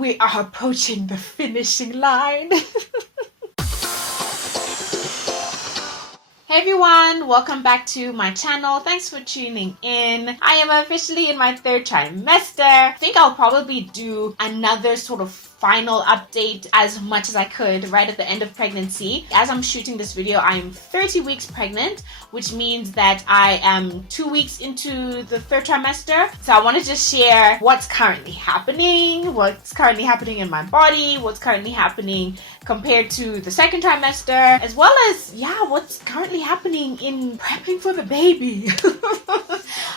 we are approaching the finishing line. Hey everyone, welcome back to my channel. Thanks for tuning in. I am officially in my third trimester. I think I'll probably do another sort of final update as much as I could right at the end of pregnancy. As I'm shooting this video, I'm 30 weeks pregnant, which means that I am 2 weeks into the third trimester. So I want to just share what's currently happening in my body, what's currently happening compared to the second trimester, as well as, what's currently happening in prepping for the baby.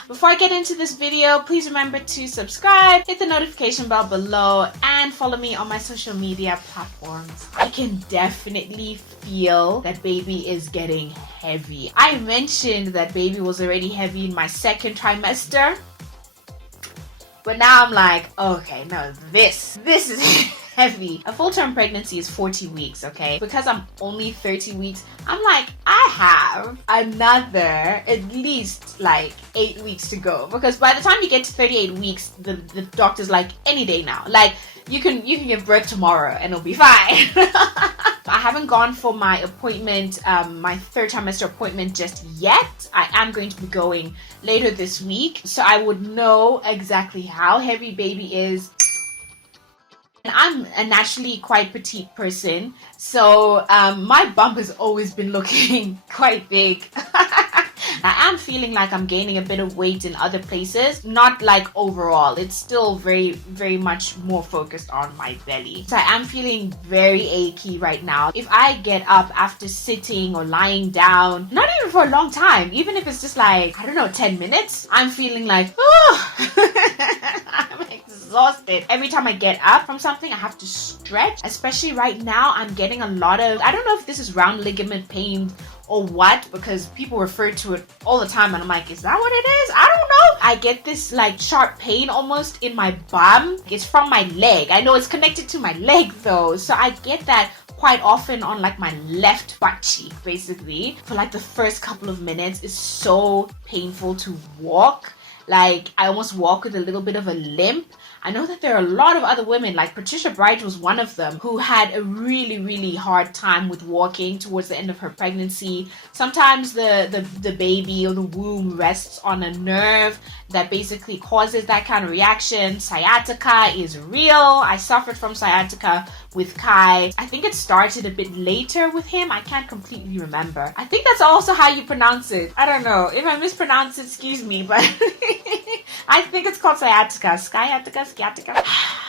Before I get into this video, please remember to subscribe, hit the notification bell below, and follow me on my social media platforms. I can definitely feel that baby is getting heavy. I mentioned that baby was already heavy in my second trimester, but now I'm like, okay, no, this is heavy. A full-term pregnancy is 40 weeks, okay? Because I'm only 30 weeks, I'm like, I have another at least like 8 weeks to go. Because by the time you get to 38 weeks, the doctor's like, any day now. Like, you can give birth tomorrow and it'll be fine. I haven't gone for my appointment, my third trimester appointment just yet. I am going to be going later this week, so I would know exactly how heavy baby is. And I'm a naturally quite petite person, so my bump has always been looking quite big. I am feeling like I'm gaining a bit of weight in other places, not like overall. It's still very, very much more focused on my belly. So I am feeling very achy right now. If I get up after sitting or lying down, not even for a long time, even if it's just like, I don't know, 10 minutes, I'm feeling like, I'm exhausted. Every time I get up from something, I have to stretch. Especially right now, I'm getting a lot of, I don't know if this is round ligament pain or what, because people refer to it all the time and I'm like, is that what it is? I don't know. I get this like sharp pain almost in my bum. It's from my leg. I know it's connected to my leg though, so I get that quite often on like my left butt cheek basically. For like the first couple of minutes, it's so painful to walk. Like I almost walk with a little bit of a limp. I know that there are a lot of other women, like Patricia Bright was one of them, who had a really, really hard time with walking towards the end of her pregnancy. Sometimes the baby or the womb rests on a nerve that basically causes that kind of reaction. Sciatica is real. I suffered from sciatica with Kai. I think it started a bit later with him. I can't completely remember. I think that's also how you pronounce it. I don't know. If I mispronounce it, excuse me, but I think it's called sciatica. Sciatica.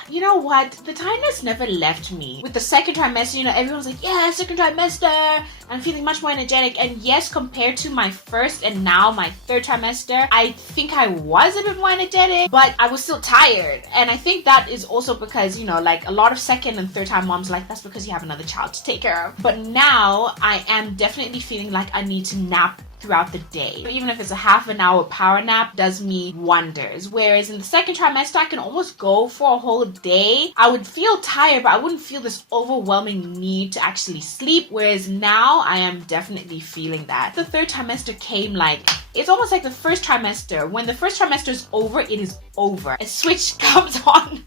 You know what? The tiredness never left me. With the second trimester, everyone's like, yeah, second trimester. I'm feeling much more energetic. And yes, compared to my first and now my third trimester, I think I was a bit more energetic, but I was still tired. And I think that is also because, like a lot of second and third time moms like, that's because you have another child to take care of. But now I am definitely feeling like I need to nap throughout the day. Even if it's a half an hour power nap, does me wonders. Whereas in the second trimester, I can almost go for a whole day. I would feel tired, but I wouldn't feel this overwhelming need to actually sleep. Whereas now I am definitely feeling that. The third trimester came like, it's almost like the first trimester. When the first trimester is over, it is over. A switch comes on.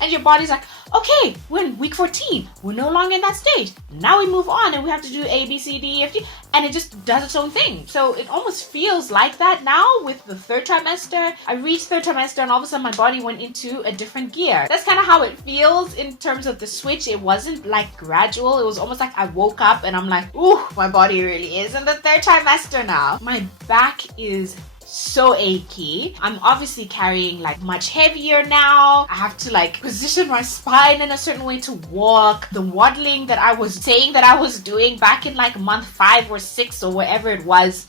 And your body's like, okay, we're in week 14. We're no longer in that stage. Now we move on and we have to do A, B, C, D, E, F, G. And it just does its own thing. So it almost feels like that now with the third trimester. I reached third trimester and all of a sudden my body went into a different gear. That's kind of how it feels in terms of the switch. It wasn't like gradual. It was almost like I woke up and I'm like, ooh, my body really is in the third trimester now. My back is so achy. I'm obviously carrying like much heavier now. I have to like position my spine in a certain way to walk. The waddling that I was saying that I was doing back in like month 5 or 6 or whatever it was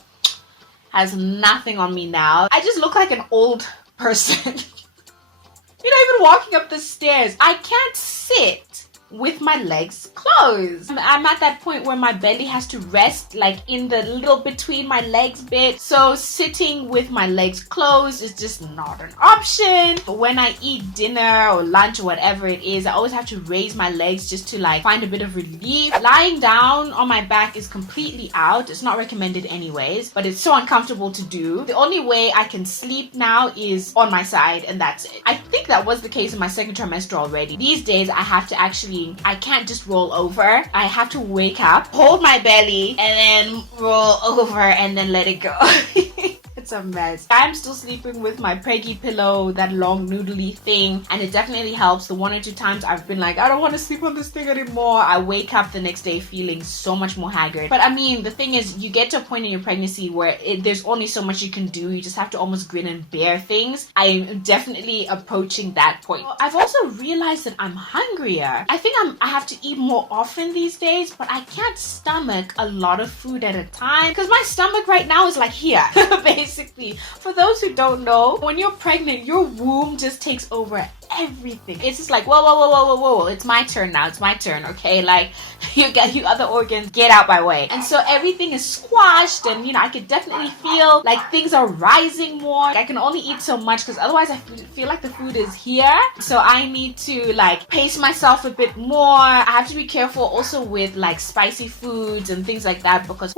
has nothing on me now. I just look like an old person. Even walking up the stairs, I can't sit with my legs closed. I'm at that point where my belly has to rest like in the little between my legs bit. So sitting with my legs closed is just not an option. When I eat dinner or lunch or whatever it is, I always have to raise my legs just to like find a bit of relief. Lying down on my back is completely out. It's not recommended anyways, but it's so uncomfortable to do. The only way I can sleep now is on my side, and that's it. I think that was the case in my second trimester already. These days I have to I can't just roll over. I have to wake up, hold my belly, and then roll over and then let it go. It's a mess. I'm still sleeping with my preggy pillow, that long noodly thing, and it definitely helps. The 1 or 2 times I've been like, I don't want to sleep on this thing anymore, I wake up the next day feeling so much more haggard. But I mean, the thing is, you get to a point in your pregnancy where there's only so much you can do. You just have to almost grin and bear things. I'm definitely approaching that point. I've also realized that I'm hungrier. I think I have to eat more often these days, but I can't stomach a lot of food at a time because my stomach right now is like here. Basically, for those who don't know, when you're pregnant, your womb just takes over everything. It's just like, whoa, it's my turn now, it's my turn, okay? Like, you other organs, get out my way. And so everything is squashed, and I could definitely feel like things are rising more. I can only eat so much because otherwise I feel like the food is here. So I need to like pace myself a bit more. I have to be careful also with like spicy foods and things like that because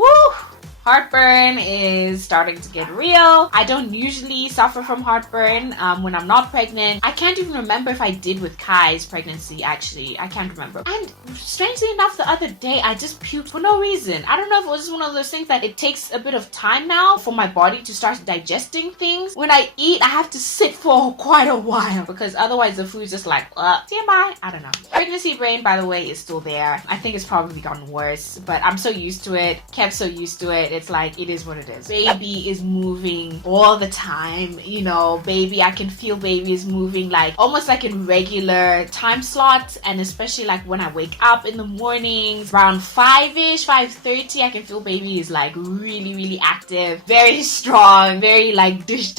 heartburn is starting to get real. I don't usually suffer from heartburn when I'm not pregnant. I can't even remember if I did with Kai's pregnancy, actually. I can't remember. And strangely enough, the other day, I just puked for no reason. I don't know if it was just one of those things that it takes a bit of time now for my body to start digesting things. When I eat, I have to sit for quite a while because otherwise the food's just like, TMI, I don't know. Pregnancy brain, by the way, is still there. I think it's probably gotten worse, but I'm so used to it. Kev's so used to it. It's like, it is what it is. Baby is moving all the time, baby, I can feel baby is moving like almost like in regular time slots, and especially like when I wake up in the mornings around 5ish, 5:30, I can feel baby is like really, really active, very strong, very like dish.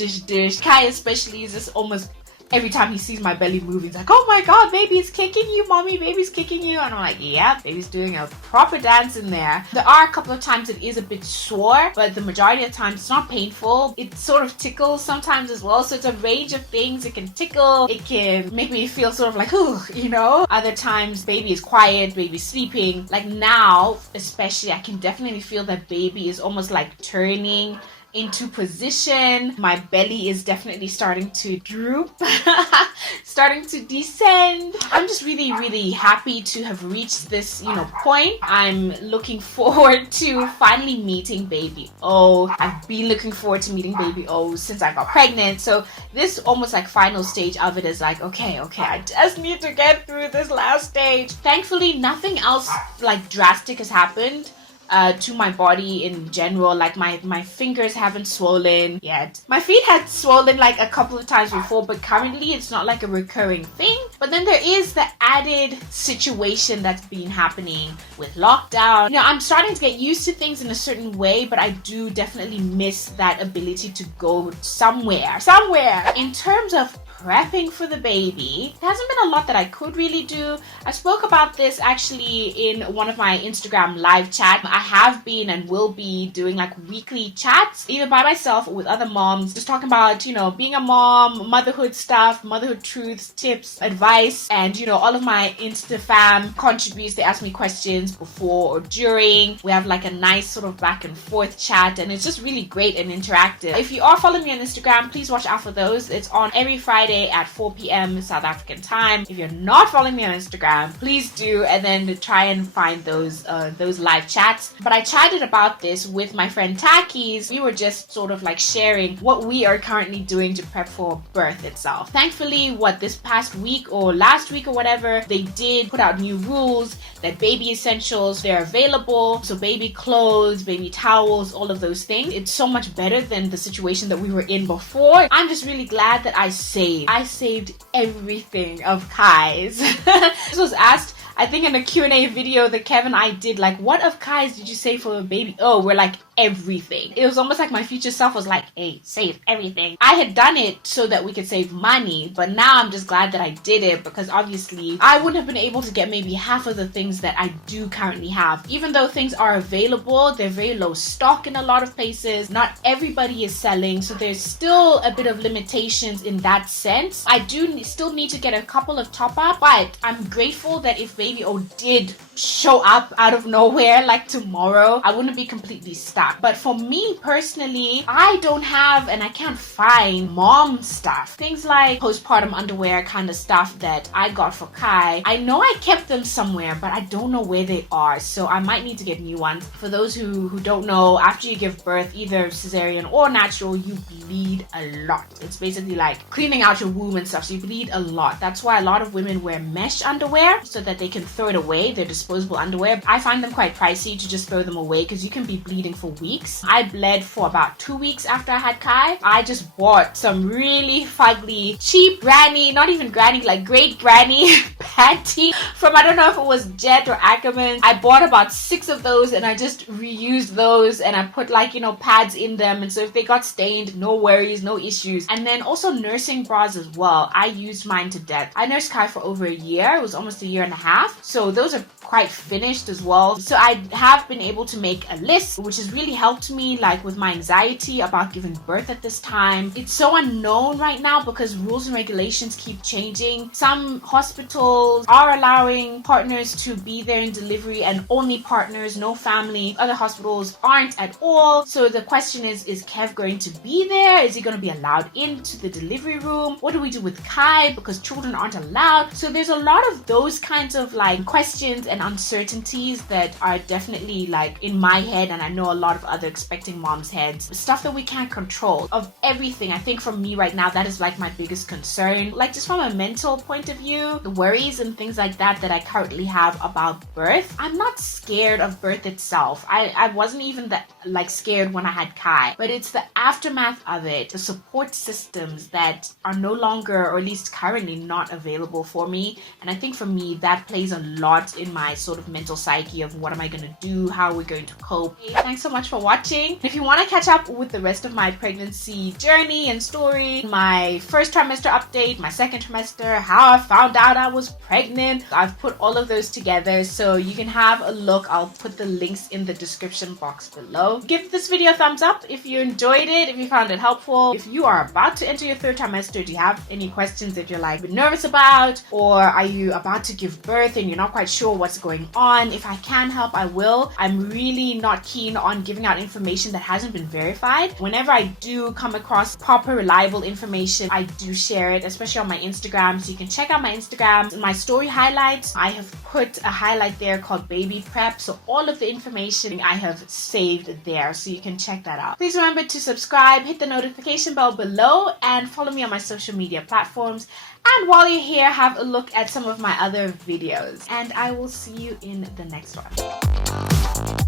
Kai especially is just almost every time he sees my belly moving, he's like, oh my god, baby's kicking you, mommy, baby's kicking you. And I'm like, yeah, baby's doing a proper dance in there. There are a couple of times it is a bit sore, but the majority of times it's not painful. It sort of tickles sometimes as well. So it's a range of things. It can tickle, it can make me feel sort of like, Other times baby is quiet, baby's sleeping. Like now, especially, I can definitely feel that baby is almost like turning into position. My belly is definitely starting to droop, starting to descend. I'm just really, really happy to have reached this, point. I'm looking forward to finally meeting baby O. I've been looking forward to meeting baby O since I got pregnant. So this almost like final stage of it is like, okay, I just need to get through this last stage. Thankfully, nothing else like drastic has happened to my body in general. Like my fingers haven't swollen yet. My feet had swollen like a couple of times before, but currently it's not like a recurring thing. But then there is the added situation that's been happening with lockdown. I'm starting to get used to things in a certain way, but I do definitely miss that ability to go somewhere. In terms of prepping for the baby, there hasn't been a lot that I could really do. I spoke about this actually in one of my Instagram live chat. I have been and will be doing like weekly chats, either by myself or with other moms, just talking about, being a mom, motherhood stuff, motherhood truths, tips, advice, and, all of my Insta fam contributes. They ask me questions before or during. We have like a nice sort of back and forth chat, and it's just really great and interactive. If you are following me on Instagram, please watch out for those. It's on every Friday at 4 p.m. South African time. If you're not following me on Instagram, please do, and then try and find those live chats. But I chatted about this with my friend Takis. We were just sort of like sharing what we are currently doing to prep for birth itself. Thankfully, this past week or last week or whatever, they did put out new rules that baby essentials, they're available. So baby clothes, baby towels, all of those things. It's so much better than the situation that we were in before. I'm just really glad that I saved everything of Kai's. This was asked, I think, in a Q&A video that Kev and I did, like, what of Kai's did you save for a baby? Oh, we're like, everything. It was almost like my future self was like, hey, save everything. I had done it so that we could save money, but now I'm just glad that I did it, because obviously I wouldn't have been able to get maybe half of the things that I do currently have. Even though things are available, they're very low stock in a lot of places. Not everybody is selling, so there's still a bit of limitations in that sense. I do still need to get a couple of top up, but I'm grateful that if Baby O did show up out of nowhere like tomorrow, I wouldn't be completely stuck. But for me personally, I don't have and I can't find mom stuff. Things like postpartum underwear kind of stuff that I got for Kai. I know I kept them somewhere, but I don't know where they are, so I might need to get new ones. For those who don't know, after you give birth, either cesarean or natural, you bleed a lot. It's basically like cleaning out your womb and stuff, so you bleed a lot. That's why a lot of women wear mesh underwear so that they can throw it away. They're disposable underwear. I find them quite pricey to just throw them away because you can be bleeding for weeks. I bled for about 2 weeks after I had Kai. I just bought some really fugly, cheap granny, not even granny, like great granny panty from, I don't know if it was Jet or Ackerman. I bought about 6 of those and I just reused those, and I put like, you know, pads in them, and so if they got stained, no worries, no issues. And then also nursing bras as well. I used mine to death. I nursed Kai for over a year. It was almost a year and a half, so those are quite finished as well. So I have been able to make a list, which has really helped me like with my anxiety about giving birth at this time. It's so unknown right now because rules and regulations keep changing. Some hospitals are allowing partners to be there in delivery and only partners, no family. Other hospitals aren't at all. So the question is Kev going to be there? Is he going to be allowed into the delivery room? What do we do with Kai because children aren't allowed? So there's a lot of those kinds of like questions and uncertainties that are definitely like in my head, and I know a lot of other expecting moms' heads. Stuff that we can't control. Of everything, I think for me right now, that is like my biggest concern. Like just from a mental point of view, the worries and things like that that I currently have about birth. I'm not scared of birth itself. I wasn't even that like scared when I had Kai, but it's the aftermath of it, the support systems that are no longer, or at least currently not available for me. And I think for me that plays a lot in my sort of mental psyche of what am I going to do, how are we going to cope. Thanks so much for watching. If you want to catch up with the rest of my pregnancy journey and story, my first trimester update, my second trimester, how I found out I was pregnant, I've put all of those together so you can have a look. I'll put the links in the description box below. Give this video a thumbs up if you enjoyed it, if you found it helpful. If you are about to enter your third trimester, do you have any questions that you're like nervous about, or are you about to give birth and you're not quite sure what's going on? If I can help, I will. I'm really not keen on giving out information that hasn't been verified. Whenever I do come across proper, reliable information, I do share it, especially on my Instagram. So you can check out my Instagram. In my story highlights, I have put a highlight there called baby prep. So all of the information I have saved there, so you can check that out. Please remember to subscribe, hit the notification bell below, and follow me on my social media platforms. And while you're here, have a look at some of my other videos. And I will see you in the next one.